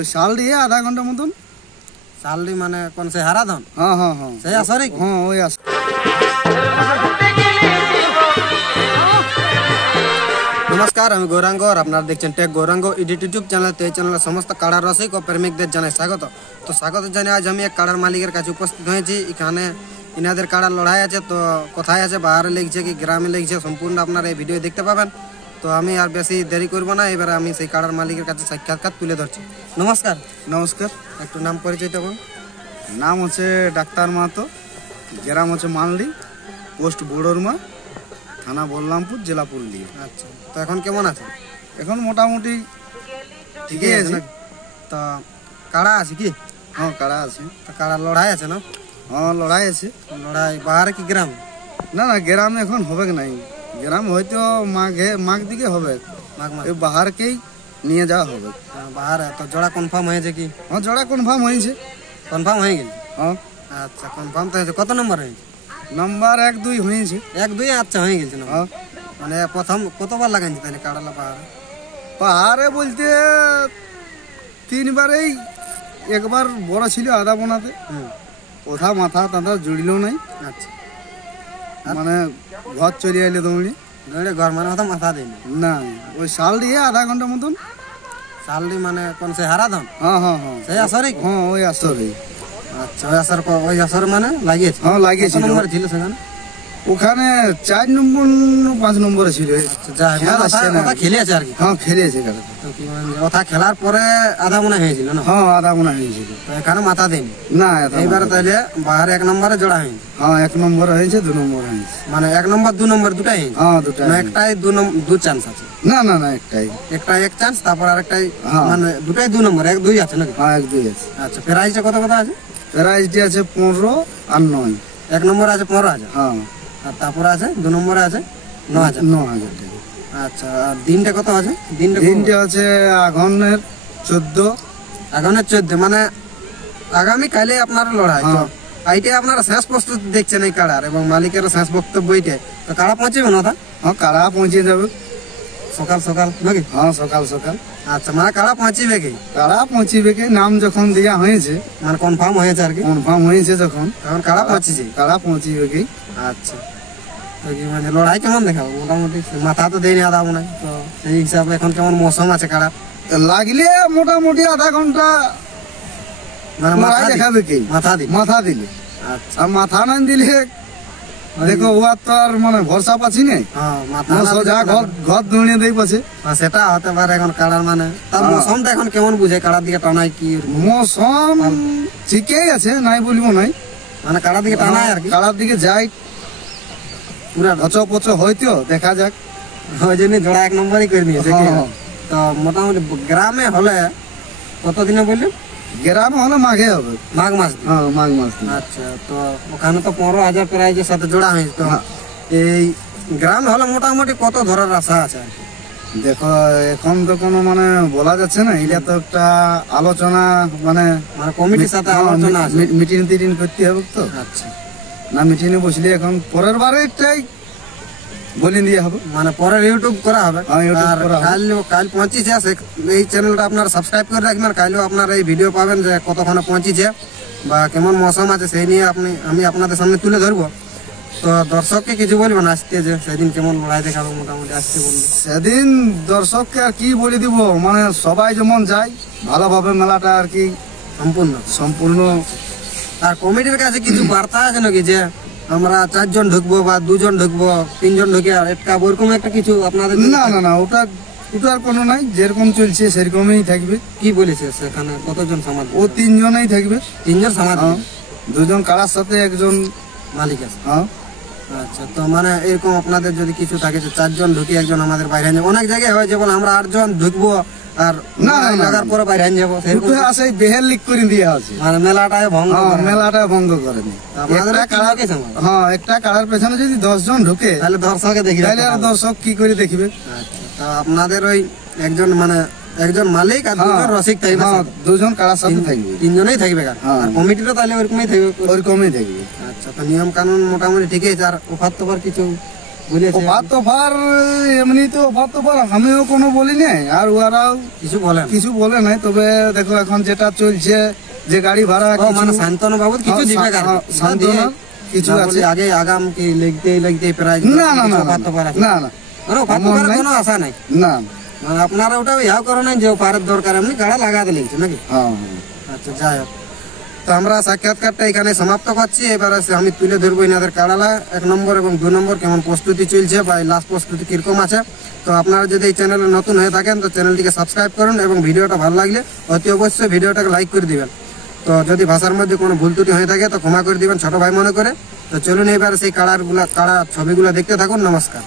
ওই শাল দিয়ে আধা ঘন্টা মতন। শালডি মানে কোন সে হারাধন? হ্যাঁ হ্যাঁ হ্যাঁ সেই আসরে কি? হ্যাঁ ওই আস। নমস্কার, আমি গৌরাঙ্গ আর আপনারা দেখছেন tech Gouranga edit YouTube channel. তো এই চ্যানেলের সমস্ত কাড়ার রসিক ও প্রেমিকদের জানাই স্বাগত। তো স্বাগত জানিয়ে আজ আমি এক কাড়ার মালিকের কাছে উপস্থিত হয়েছি। এখানে ইনাদের কাড়ার লড়াই আছে। তো কোথায় আছে, বাইরে লেগেছে কি গ্রামে লেগেছে, সম্পূর্ণ আপনারা এই ভিডিও দেখতে পাবেন। তো আমি আর বেশি দেরি করবো না, এবারে আমি সেই কাড়ার মালিকের কাছে সাক্ষাৎকার তুলে ধরছি। নমস্কার। নমস্কার। একটু নাম পরিচয় দেবেন? নাম হচ্ছে ডাক্তার মাহাতো, গ্রাম হচ্ছে মানলি, পোস্ট বোড়রমা, থানা বলরামপুর, জেলা পুরুলিয়া। আচ্ছা, তো এখন কেমন আছে? এখন মোটামুটি ঠিকই আছে। তো কাড়া আছে কি? হ্যাঁ কাড়া আছে। তো কাড়ার লড়াই আছে না? হ্যাঁ লড়াই আছে। লড়াই বাইরে কি গ্রাম? না না গ্রামে এখন হবে নাই, গ্রাম হয়তো মাঘ দিকে হবে। মাঘ মাস এই বাহারকেই নিয়ে যাওয়া হবে। বাইরে তো জোড়া কনফার্ম হয়েছে কি? হ্যাঁ জোড়া কনফার্ম হয়েছে। কনফার্ম হয়ে গেল? হ্যাঁ আচ্ছা, কনফার্ম তো হয়েছে। কত নম্বর হয়েছে? নাম্বার 1-2 হয়েছে। 1-2? আচ্ছা, হয়ে গেছে না? হ্যাঁ মানে প্রথম কতবার লাগাইছে তাহলে কাড়ালা পাহাড়ে? পাহাড়ে বলতে 3বারেই, একবার বড় ছিল আদা বোনাতে, ওঠা মাথা তাঁতা জুড়িল নাই। আচ্ছা, মানে ঘর চলে আইলে দৌড়ি দৌড়ে ঘর মানে হতো মাথা দিইনি না, ওই শাল দিয়ে আধা ঘন্টা মতন। শালডি মানে কোন সে হারাধন? হ্যাঁ হ্যাঁ হ্যাঁ সেই আসরে কি? হ্যাঁ ওই আসরে। আচ্ছা, ওই আসর মানে লাগিয়েছে? হ্যাঁ লাগিয়েছিল। কত নম্বর ছিল সেখানে? ওখানে 4 নম্বর 5 নম্বরে ছিল। যা খেয়াল আসছে না। ওটা খেলেছে আর কি? হ্যাঁ খেলেছে খেলা। তো কি মানে ওটা খেলার পরে আধা মনে হয়েছিল না? হ্যাঁ আধা বোনা হয়েছিল। তো এখানে মাথা দেয়নি? না এটা এইবারে তাহলে বাইরে 1 নম্বরে জোড়া হয়নি? হ্যাঁ 1 নম্বর হয়েছে, 2 নম্বর হয়েছে। মানে 1 নম্বর 2 নম্বর দুটাই হয়নি? হ্যাঁ দুটাই। না একটাই দু চান্স আছে? না না না একটাই। একটা 1 চান্স, তারপর আরেকটাই হ্যাঁ। মানে দুটাই 2 নম্বর, 1-2 আছে নাকি? হ্যাঁ 1-2 আছে। আচ্ছা, প্রাইসটা কত কত আছে? প্রাইজটি আছে 15 আর 9। 1 নম্বরে আছে 15,000, হ্যাঁ আর তারপরে আছে 2 নম্বরে আছে 9,000। 9,000 টাকা। আচ্ছা, আর দিনটা কত আছে? দিনটা আছে আঘনের 14। আগামী 14, মানে আগামী কালে আপনার লড়াই। তো হ্যাঁ। এইটা আপনারা শেষ প্রস্তুতি দেখছেন এই কাড়ার এবং মালিকের শেষ বক্তব্য এইটা। তো কাড়া পৌঁছবে না? হ্যাঁ কাড়া পৌঁছে যাবে সকাল সকাল নাকি? হ্যাঁ সকাল সকাল। আচ্ছা, মানে কাড়া পৌঁছিবে কি? কাড়া পৌঁছিবে কি, নাম যখন দেওয়া হয়েছে, মানে কনফার্ম হয়েছে আর কি? কনফার্ম হয়েছে যখন, তখন কাড়া পৌঁছেছে। কাড়া পৌঁছিবে কি। আচ্ছা, তো কি মানে লড়াই কেমন দেখাবো? মোটামুটি মাথা তো দেয়নি আদা মনে হয়, তো সেই হিসাবে এখন কেমন মৌসুম আছে কাড়া? লাগলে মোটামুটি আধা ঘন্টা মানে লড়াই দেখাবে কি, মাথা দিই? মাথা দিলে। আচ্ছা, আর মাথা না দিলে দেখো ওয়ার তো আর মানে ভরসা পাচ্ছি না। হ্যাঁ মাথা না সোজা ঘর দৌড়িয়ে দেই পাছে। হ্যাঁ, সেটা হতে পারে এখন কাড়ার মানে। তার মৌসুমটা এখন কেমন বুঝে কাড়ার দিকে টানাই কি? মৌসুম ঠিকই আছে, নাই বলবো নাই। মানে কাড়ার দিকে টানাই আর কি? কাড়ার দিকে যাই পুরা পচ হয়তো দেখা যাক। ওই জন্য জোড়া 1 নম্বরই করে নিয়েছে কি? হ্যাঁ। তো মোটামুটি গ্রামে হলে কতদিনে বললেন? গ্রামে হলে মাঘে হবে। মাঘ মাস দিয়ে? হ্যাঁ মাঘ মাস দিয়ে। আচ্ছা, তো ওখানে তো 15,000 প্রাইজের সাথে জোড়া হয়েছে। তো এই গ্রামে হলে মোটামুটি কত ধরার আশা আছে আর কি? দেখো এখন তো কোনো মানে বলা যাচ্ছে না, এটা তো একটা আলোচনা, মানে মানে কমিটির সাথে আলোচনা আছে? মিটিং টিটিং করতে হবে তো। আচ্ছা, না মিটিংয়ে বসলে এখন পরের বারে একটাই বলে দিয়ে হবে। মানে পরে ইউটিউব করা হবে। হ্যাঁ, YouTube আর করা হবে। কাল পৌঁছিছে এই চ্যানেলটা আপনারা সাবস্ক্রাইব করে রাখবেন। কালও আপনারা এই ভিডিও পাবেন যে কতক্ষণে পৌঁছিছে বা কেমন মৌসুম আছে, সেই নিয়ে আমি আপনাদের সামনে তুলে ধরবো। তো দর্শককে কিছু বলবেন আসতে, যে সেদিন কেমন লড়াই দেখাবো মোটামুটি আসতে বলবেন? সেদিন দর্শককে আর কি বলে দিব, মানে সবাই যেমন যায় ভালোভাবে মেলাটা আর কি সম্পূর্ণ। আর কমিটির কাছে কিছু বার্তা আছে নাকি, যে আমরা 4 জন ঢুকবো বা 2 জন ঢুকবো, 3 জন ঢুকে আর একটা ওরকম একটা কিছু আপনাদের? না না না ওটার কোনো নাই, যেরকম চলছে সেরকমই থাকবে। কি বলেছে সেখানে? কতজন সমাজ? ও 3 জনই থাকবে। 3 জন সমাজ? 2 জন কারার সাথে 1 জন মালিক আছে? হ্যাঁ। আচ্ছা, তো মানে এরকম আপনাদের যদি কিছু থাকে যে 4 জন ঢুকে 1 জন আমাদের বাইরে যাবো, অনেক জায়গায় হয় যেমন আমরা 8 জন ঢুকবো আর না, না, না, লাগার পরে বাইরে যাবো, সেরকম আসে বেহেল লিক করে দিয়ে আছে। মানে মেলাটায় ভঙ্গ করে। মেলাটা ভঙ্গ করেনি। আপনাদের একটা কারার, হ্যাঁ একটা কারার পেছনে যদি 10 জন ঢুকে তাহলে দর্শকে দেখি, তাহলে আর দর্শক কি করে দেখবে। আচ্ছা, তো আপনাদের ওই একজন মালিক আর 2 জন রসিক থাকবে? হ্যাঁ 2 জন কারার সাথে থাকবে। 3 জনেই থাকবে। হ্যাঁ। আর কমিটিটা তাহলে ওরকমই থাকবে? ওরকমই থাকবে। আচ্ছা, তো নিয়ম কানুন মোটামুটি ঠিকই আছে। আর অফার তোফার কিছু বলেছে অফার তো ফার এমনি তো অফার তো ফার আমিও কোনো বলি নাই আর ওরাও কিছু বলেন? কিছু বলে নাই। তবে দেখো এখন যেটা চলছে যে গাড়ি ভাড়া ও মানে শান্তনু বাবু কিছু হ্যাঁ, দিবে হ্যাঁ, সান্ত্বনা কিছু আছে। আগে আগাম কি লিখতে প্রাইজ না না না অফার তো পারে না না মানে অফার তো পারে কোনো আশা নাই। না মানে আপনারা ওটা ইয়া করো নাই যে অফারের দরকার এমনি গাড়া লাগাতে লিখছে নাকি? হ্যাঁ আচ্ছা যাই হোক, তো আমরা সাক্ষাৎকারটা এখানে সমাপ্ত করছি। এবারে আমি তুলে ধরবো এনাদের কাড়ালা 1 নম্বর এবং 2 নম্বর কেমন প্রস্তুতি চলছে বা লাস্ট প্রস্তুতি কিরকম আছে। তো আপনারা যদি এই চ্যানেলে নতুন হয়ে থাকেন তো চ্যানেলটিকে সাবস্ক্রাইব করুন এবং ভিডিওটা ভালো লাগলে অতি অবশ্যই ভিডিওটাকে লাইক করে দিবেন। তো যদি ভাষার মধ্যে কোনো ভুল ত্রুটি হয়ে থাকে তো ক্ষমা করে দিবেন ছোট ভাই মনে করে। তো চলুন এবার সেই কাড়ার ছবিগুলো দেখতে থাকুন। নমস্কার।